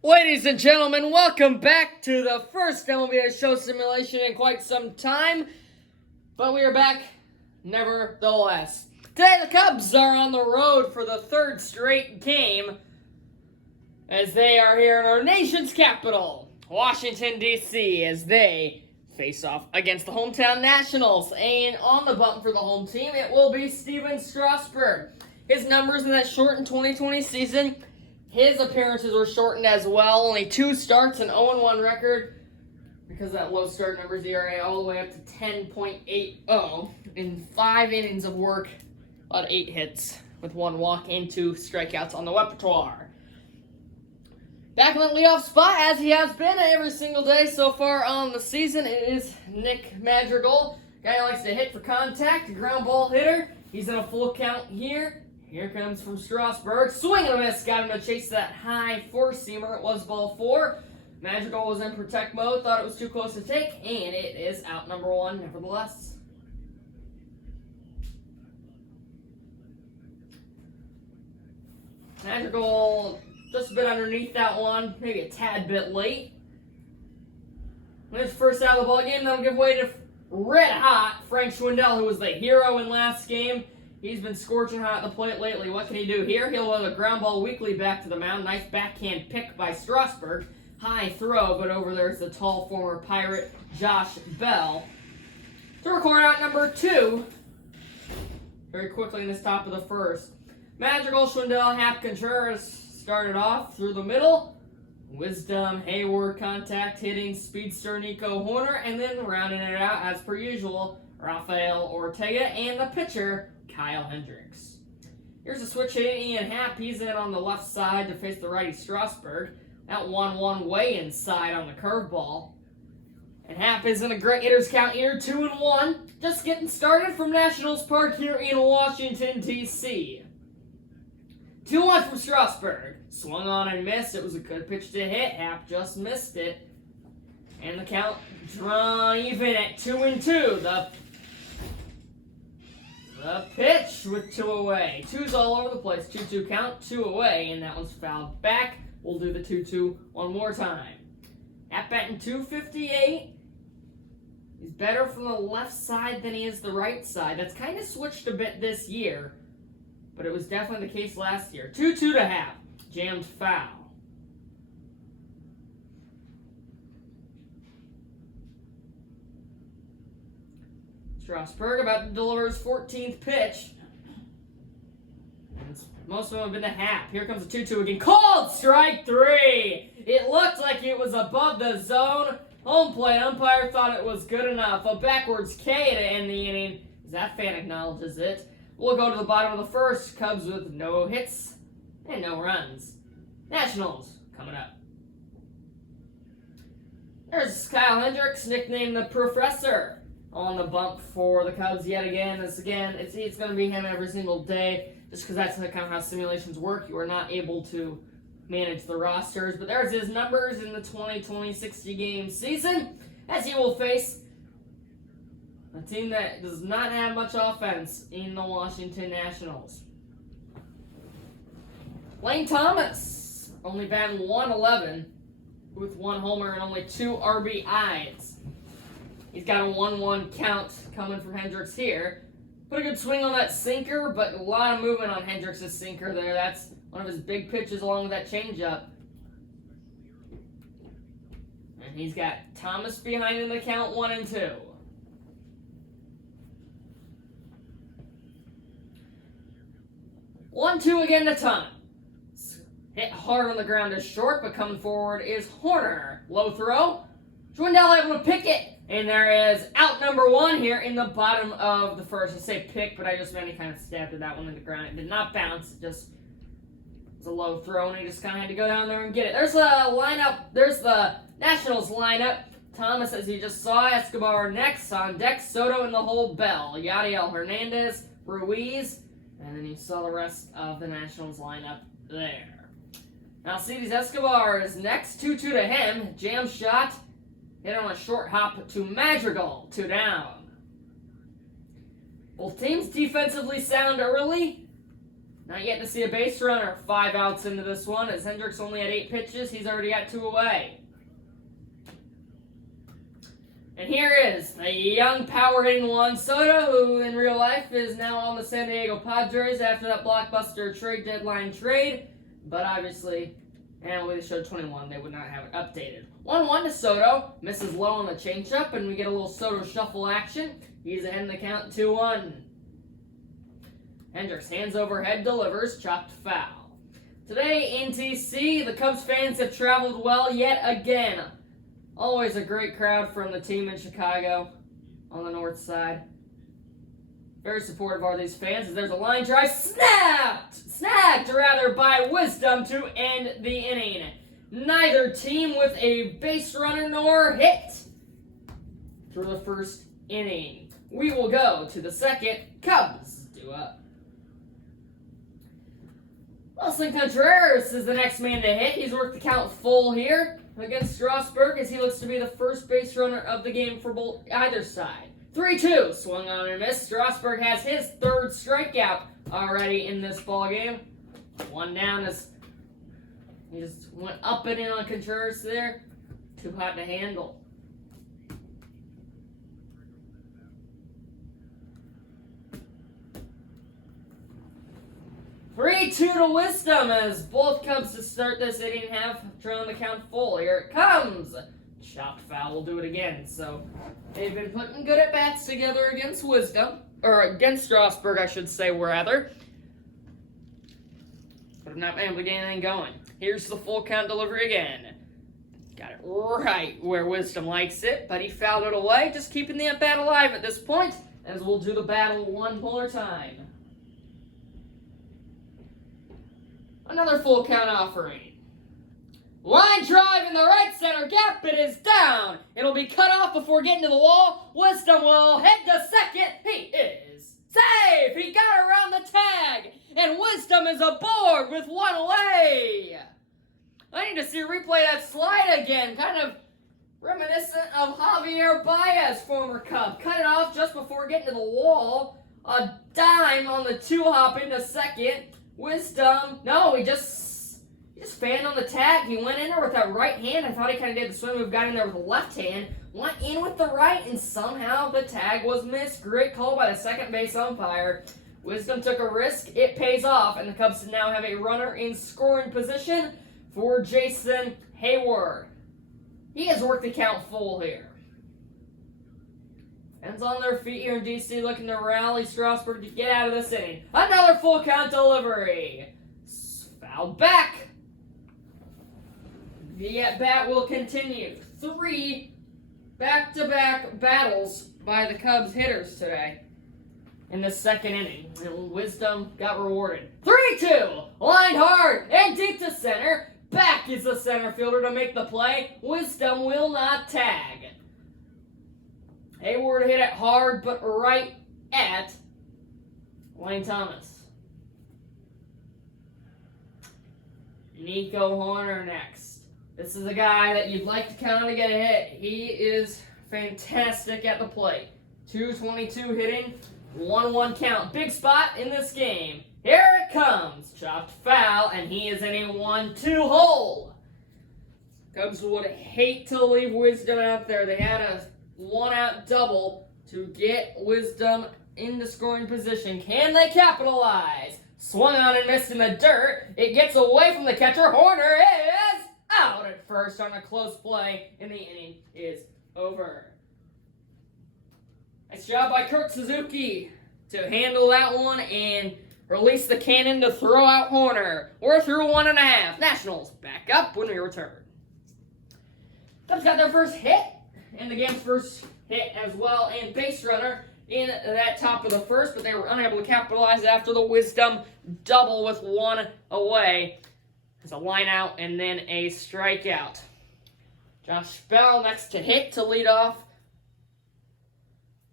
Ladies and gentlemen, welcome back to the first MLB show simulation in quite some time. But we are back, nevertheless. Today the Cubs are on the road for the third straight game as they are here in our nation's capital, Washington, D.C., as they face off against the hometown Nationals. And on the bump for the home team, it will be Steven Strasburg. His numbers in that shortened 2020 season, his appearances were shortened as well. Only 2 starts, an 0-1 record because of that low start numbers ERA all the way up to 10.80 in 5 innings of work, about 8 hits with 1 walk and 2 strikeouts on the repertoire. Back in the leadoff spot, as he has been every single day so far on the season, it is Nick Madrigal. Guy who likes to hit for contact, a ground ball hitter. He's in a full count here. Here comes from Strasburg. Swing and a miss. Got him to chase that high four-seamer. It was ball 4. Madrigal was in protect mode. Thought it was too close to take. And it is out number 1 nevertheless. Madrigal just a bit underneath that one. Maybe a tad bit late. When it's first out of the ballgame, that'll give way to red hot Frank Swindell, who was the hero in last game. He's been scorching hot at the plate lately. What can he do here? He'll have a ground ball weakly back to the mound. Nice backhand pick by Strasburg. High throw, but over there's the tall former Pirate, Josh Bell. To record out number 2. Very quickly in this top of the first. Madrigal, Swindell, Contreras started off through the middle. Wisdom, Hayward, contact hitting, speedster Nico Horner, and then rounding it out as per usual, Rafael Ortega, and the pitcher, Kyle Hendricks. Here's a switch hitting Ian Happ. He's in on the left side to face the righty Strasburg. That 1-1 way inside on the curveball. And Happ is in a great hitter's count here, 2-1. Just getting started from Nationals Park here in Washington, D.C. 2-1 from Strasburg. Swung on and missed. It was a good pitch to hit. Happ just missed it. And the count drawn even at 2-2. The pitch with 2 away. 2's all over the place. 2-2 count, 2 away, and that one's fouled back. We'll do the 2-2 one more time. At batting .258. He's better from the left side than he is the right side. That's kind of switched a bit this year, but it was definitely the case last year. 2-2 to Happ. Jammed foul. Strasburg about to deliver his 14th pitch. Most of them have been to Happ. Here comes a 2-2 again. Called strike 3. It looked like it was above the zone. Home plate umpire thought it was good enough. A backwards K to end the inning. As that fan acknowledges it. We'll go to the bottom of the first. Cubs with no hits and no runs. Nationals coming up. There's Kyle Hendricks, nicknamed the Professor, on the bump for the Cubs yet again. It's going to be him every single day, just because that's kind of how simulations work. You are not able to manage the rosters, but there's his numbers in the 2020 60-game season, as he will face a team that does not have much offense in the Washington Nationals. Lane Thomas, only batting .111 with 1 homer and only 2 RBIs. He's got a 1-1 count coming from Hendricks here. Put a good swing on that sinker, but a lot of movement on Hendricks' sinker there. That's one of his big pitches along with that changeup. And he's got Thomas behind in the count, 1-2. One-two again to Thomas. Hit hard on the ground is short, but coming forward is Horner. Low throw. Swindell able to pick it. And there is out number 1 here in the bottom of the first. I say pick, but I just meant he kind of stabbed at that one in the ground. It did not bounce. It just was a low throw, and he just kind of had to go down there and get it. There's the lineup. There's the Nationals lineup. Thomas, as you just saw, Escobar next on deck. Soto in the hole, Bell, Yadiel Hernandez, Ruiz, and then you saw the rest of the Nationals lineup there. Now, Alcides Escobar is next. 2-2 to him. Jam shot. Hit on a short hop to Madrigal. 2 down. Both teams defensively sound early. Not yet to see a base runner. 5 outs into this one, as Hendricks only had 8 pitches. He's already got 2 away. And here is the young power-hitting Juan Soto, who in real life is now on the San Diego Padres after that blockbuster trade deadline trade. But obviously, MLB showed 21. They would not have it updated. 1-1 to Soto. Misses low on the changeup, and we get a little Soto shuffle action. He's ahead in the count, 2-1. Hendricks hands overhead, delivers, chopped foul. Today in TC, the Cubs fans have traveled well yet again. Always a great crowd from the team in Chicago on the north side. Very supportive are these fans as there's a line drive snagged by Wisdom to end the inning. Neither team with a base runner nor hit through the first inning. We will go to the second. Cubs due up. Wesley Contreras is the next man to hit. He's worked the count full here against Strasburg as he looks to be the first base runner of the game for either side. 3-2, swung on and missed. Strasburg has his 3rd strikeout already in this ball game. 1 down as he just went up and in on Contreras there. Too hot to handle. 3-2 to Wisdom as both Cubs to start this inning have trailing the count full. Here it comes. Chopped foul will do it again. So they've been putting good at bats together against Wisdom, or against Strasburg, I should say, rather. But have not been able to get anything going. Here's the full count delivery again. Got it right where Wisdom likes it, but he fouled it away, just keeping the at-bat alive at this point, as we'll do the battle one more time. Another full count offering. Line drive in the right center gap. It is down. It'll be cut off before getting to the wall. Wisdom will head to second. He is safe. He got around the tag. And Wisdom is aboard with 1 away. I need to see a replay of that slide again. Kind of reminiscent of Javier Baez, former Cub. Cut it off just before getting to the wall. A dime on the 2-hop into second. Wisdom, no, he just fanned on the tag. He went in there with that right hand. I thought he kind of did the swim move, got in there with the left hand, went in with the right, and somehow the tag was missed. Great call by the second base umpire. Wisdom took a risk. It pays off, and the Cubs now have a runner in scoring position for Jason Hayward. He has worked the count full here. Fans on their feet here in DC looking to rally Strasburg to get out of this inning. Another full count delivery. Fouled back. The at-bat will continue. 3 back-to-back battles by the Cubs hitters today in the second inning. And Wisdom got rewarded. 3-2. Lined hard and deep to center. Back is the center fielder to make the play. Wisdom will not tag. Hayward hit it hard, but right at Lane Thomas. Nico Horner next. This is a guy that you'd like to count on to get a hit. He is fantastic at the plate. 222 hitting, 1-1 count. Big spot in this game. Here it comes. Chopped foul, and he is in a 1-2 hole. Cubs would hate to leave Wisdom out there. They had a 1-out double to get Wisdom into scoring position. Can they capitalize? Swung on and missed in the dirt. It gets away from the catcher. Horner is out at first on a close play, and the inning is over. Nice job by Kurt Suzuki to handle that one and release the cannon to throw out Horner. We're through 1.5. Nationals back up when we return. Cubs got their first hit. And the game's first hit as well, and base runner in that top of the first, but they were unable to capitalize after the Wisdom double with 1 away. There's a line out and then a strikeout. Josh Bell next to hit to lead off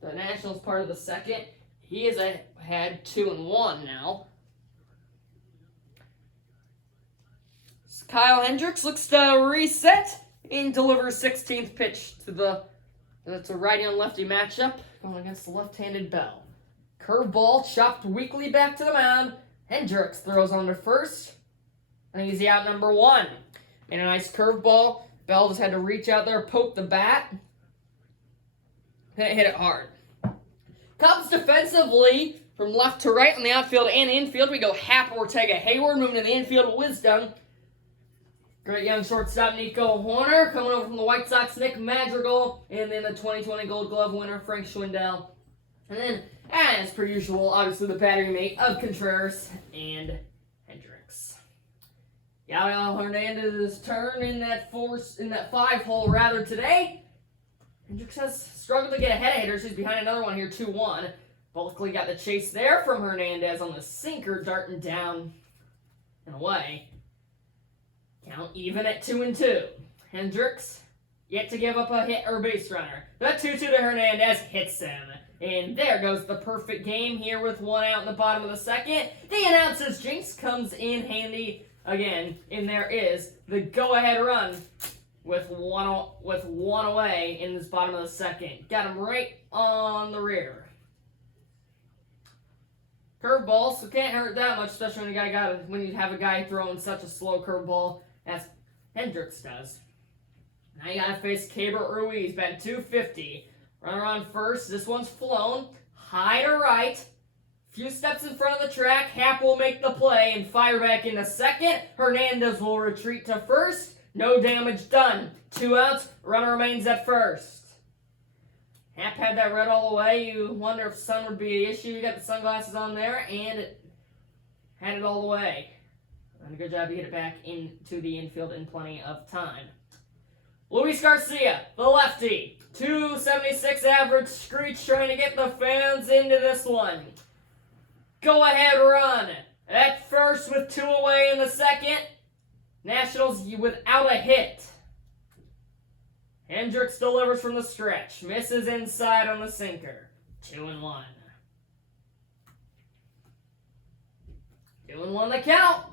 the Nationals part of the second. He has had 2-1 now. Kyle Hendricks looks to reset and delivers 16th pitch to that's a righty on lefty matchup going against the left-handed Bell. Curveball chopped weakly back to the mound Hendricks throws on to first. And he's the out number 1. And a nice curveball. Bell just had to reach out there, poke the bat. Hit it hard. Cubs defensively, from left to right on the outfield and infield, we go Hap, Ortega, Hayward. Moving to the infield, Wisdom. Great young shortstop Nico Horner. Coming over from the White Sox, Nick Madrigal. And then the 2020 Gold Glove winner, Frank Swindell. And then, as per usual, obviously the battery mate of Contreras and Hendricks. Yael Hernandez's turn in that 5-hole rather today. Hendricks has struggled to get ahead of hitters. He's behind another one here, 2-1. Bulkley got the chase there from Hernandez on the sinker, darting down and away. Count even at 2-2. Hendricks yet to give up a hit or base runner. The 2-2 to Hernandez hits him. And there goes the perfect game here with 1 out in the bottom of the second. The announcer's jinx comes in handy again. And there is the go-ahead run with one away in this bottom of the second. Got him right on the rear. Curveball, so can't hurt that much, especially when you have a guy throwing such a slow curveball as Hendricks does. Now you gotta face Keibert Ruiz, batting .250. Runner on first. This one's flown high to right. Few steps in front of the track. Hap will make the play and fire back into second. Hernandez will retreat to first. No damage done. 2 outs. Runner remains at first. Hap had that red all the way. You wonder if sun would be an issue. You got the sunglasses on there, and it had it all the way. And a good job to get it back into the infield in plenty of time. Luis Garcia, the lefty. 276 average screech, trying to get the fans into this one. Go ahead run. At first with 2 away in the second. Nationals without a hit. Hendricks delivers from the stretch. Misses inside on the sinker. 2-1. 2-1 the count.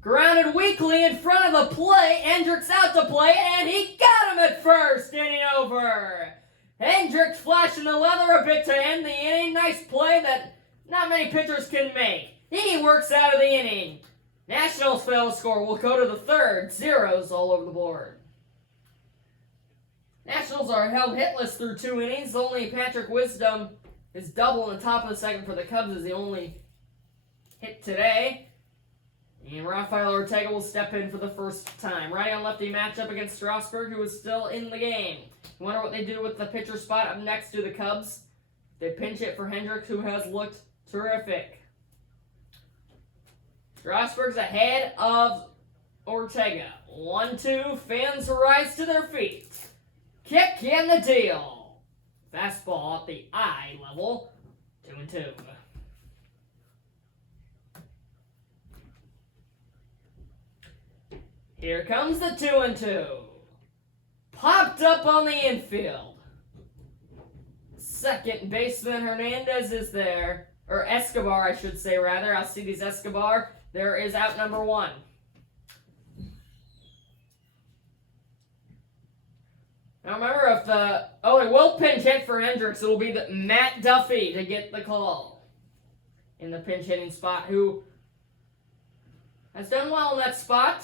Grounded weakly in front of the plate. Hendricks out to play, and he got him at first. Inning over. Hendricks flashing the leather a bit to end the inning. Nice play that not many pitchers can make. He works out of the inning. Nationals fail to score. We'll go to the third. Zeros all over the board. Nationals are held hitless through 2 innings. Only Patrick Wisdom is double in the top of the second for the Cubs is the only hit today. And Rafael Ortega will step in for the first time. Righty on lefty matchup against Strasburg, who is still in the game. You wonder what they do with the pitcher spot up next to the Cubs. They pinch hit for Hendricks, who has looked terrific. Strasburg's ahead of Ortega. 1-2. Fans rise to their feet. Kick in the deal. Fastball at the eye level. 2-2. Here comes the 2-2. Popped up on the infield. Second baseman Hernandez is there. Or Escobar, I should say, rather. Alcides Escobar. There is out number 1. Now remember, if they will pinch hit for Hendricks, it'll be Matt Duffy to get the call in the pinch hitting spot, who has done well in that spot.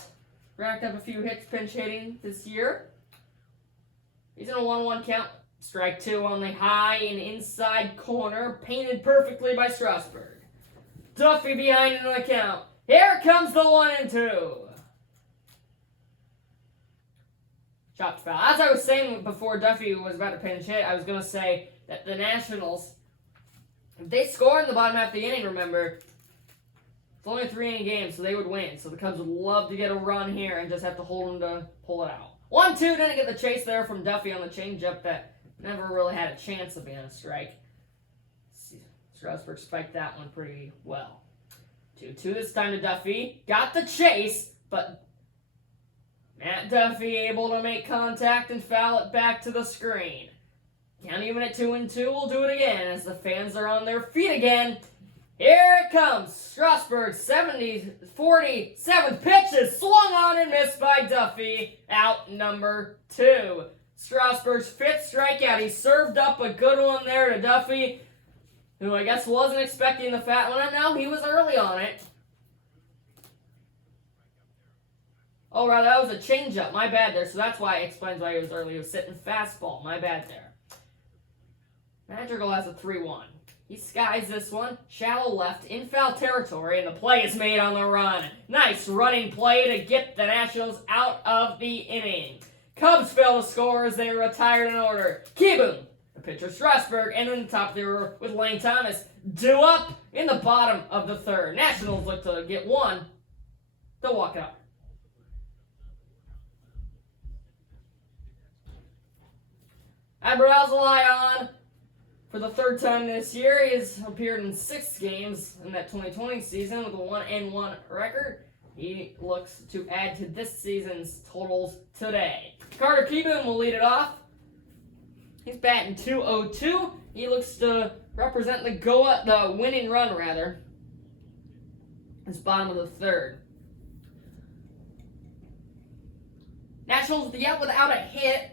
Racked up a few hits pinch hitting this year. He's in a 1-1 count. Strike 2 on the high and inside corner, painted perfectly by Strasburg. Duffy behind in the count. Here comes the 1-2. Chopped foul. As I was saying before Duffy was about to pinch hit, I was going to say that the Nationals, if they score in the bottom half of the inning, remember, it's only a 3-inning game, so they would win. So the Cubs would love to get a run here and just have to hold them to pull it out. 1-2, didn't get the chase there from Duffy on the changeup that never really had a chance of being a strike. Strasburg spiked that one pretty well. 2-2 this time to Duffy. Got the chase, but Matt Duffy able to make contact and foul it back to the screen. Count even at 2-2. We'll do it again as the fans are on their feet again. Here it comes. Strasburg, 47 pitches, swung on and missed by Duffy. Out number 2. Strasburg's 5th strikeout. He served up a good one there to Duffy. who I guess wasn't expecting the fat one. No, he was early on it. Oh, rather, that was a changeup. My bad there. So that's why it explains why he was early. He was sitting fastball. My bad there. Madrigal has a 3-1. He skies this one. Shallow left in foul territory, and the play is made on the run. Nice running play to get the Nationals out of the inning. Cubs fail to score as they are retired in order. Kibum, the pitcher Strasburg, and in the top of the order with Lane Thomas due up in the bottom of the third. Nationals look to get one to walk it up. Adbert Alzolay on for the third time this year. He has appeared in 6 games in that 2020 season with a 1-1 record. He looks to add to this season's totals today. Carter Kieboom will lead it off. He's batting .202. He looks to represent the winning run, rather. It's bottom of the third. Nationals yet without a hit.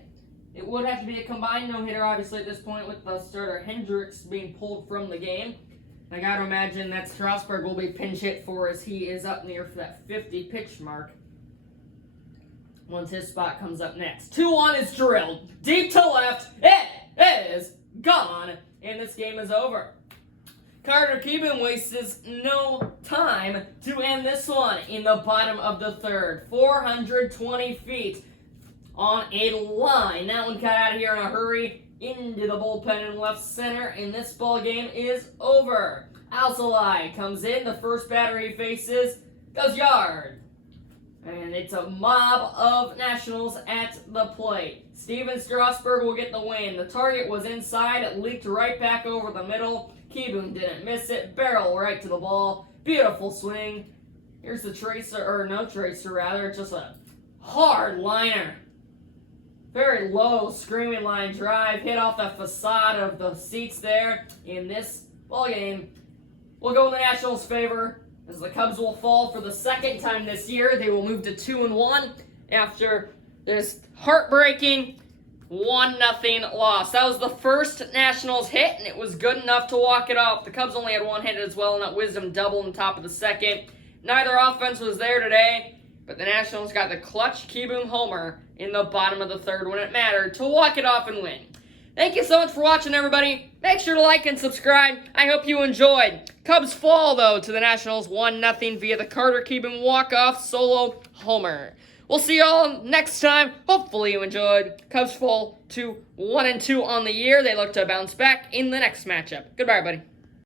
It would have to be a combined no-hitter, obviously, at this point, with the starter Hendricks being pulled from the game. I got to imagine that Strasburg will be pinch hit for as he is up near for that 50-pitch mark once his spot comes up next. 2-1 is drilled. Deep to left. It is gone, and this game is over. Carter Kieboom wastes no time to end this one in the bottom of the third. 420 feet. On a line. That one got out of here in a hurry into the bullpen in left center, and this ball game is over. Alzolay comes in. The first batter he faces goes yard. And it's a mob of Nationals at the plate. Steven Strasburg will get the win. The target was inside. It leaked right back over the middle. Kieboom didn't miss it. Barrel right to the ball. Beautiful swing. Here's the tracer, or no tracer rather. It's just a hard liner. Very low screaming line drive, hit off the facade of the seats there in this ball game. Will go in the Nationals' favor as the Cubs will fall for the second time this year. They will move to 2-1 after this heartbreaking 1-0 loss. That was the first Nationals hit, and it was good enough to walk it off. The Cubs only had one hit as well, and that Wisdom double in the top of the second. Neither offense was there today, but the Nationals got the clutch Kieboom homer in the bottom of the third when it mattered to walk it off and win. Thank you so much for watching, everybody. Make sure to like and subscribe. I hope you enjoyed. Cubs fall, though, to the Nationals 1-0 via the Carter Kieboom walk-off solo homer. We'll see y'all next time. Hopefully you enjoyed. Cubs fall to 1-2 on the year. They look to bounce back in the next matchup. Goodbye, everybody.